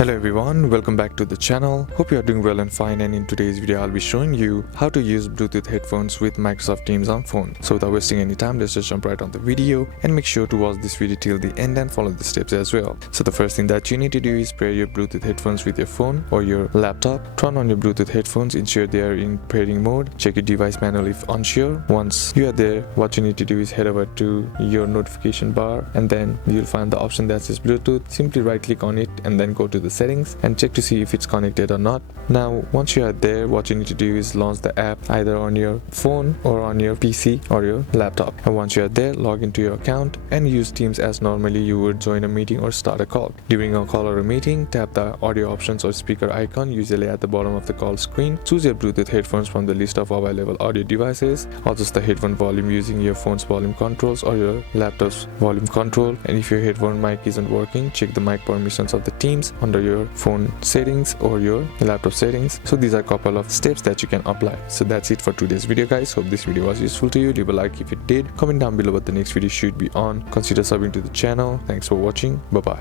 Hello everyone, welcome back to the channel. Hope you are doing well and fine, and in today's video I'll be showing you how to use Bluetooth headphones with Microsoft Teams on phone. So without wasting any time, let's just jump right on the video and make sure to watch this video till the end and follow the steps as well. So the first thing that you need to do is pair your Bluetooth headphones with your phone or your laptop. Turn on your Bluetooth headphones, ensure they are in pairing mode. Check your device manual if unsure. Once you are there, what you need to do is head over to your notification bar and then you'll find the option that says Bluetooth. Simply right click on it and then go to the settings and check to see if it's connected or not. Now once you are there, what you need to do is launch the app either on your phone or on your PC or your laptop. And once you are there, log into your account and use Teams as normally you would join a meeting or start a call. During a call or a meeting, tap the audio options or speaker icon usually at the bottom of the call screen. Choose your Bluetooth headphones from the list of available audio devices. Adjust the headphone volume using your phone's volume controls or your laptop's volume control. And if your headphone mic isn't working, check the mic permissions of the Teams under your phone settings or your laptop settings. So these are a couple of steps that you can apply. So that's it for today's video, guys. Hope this video was useful to you. Leave a like if it did. Comment down below what the next video should be on. Consider subbing to the channel. Thanks for watching. Bye bye.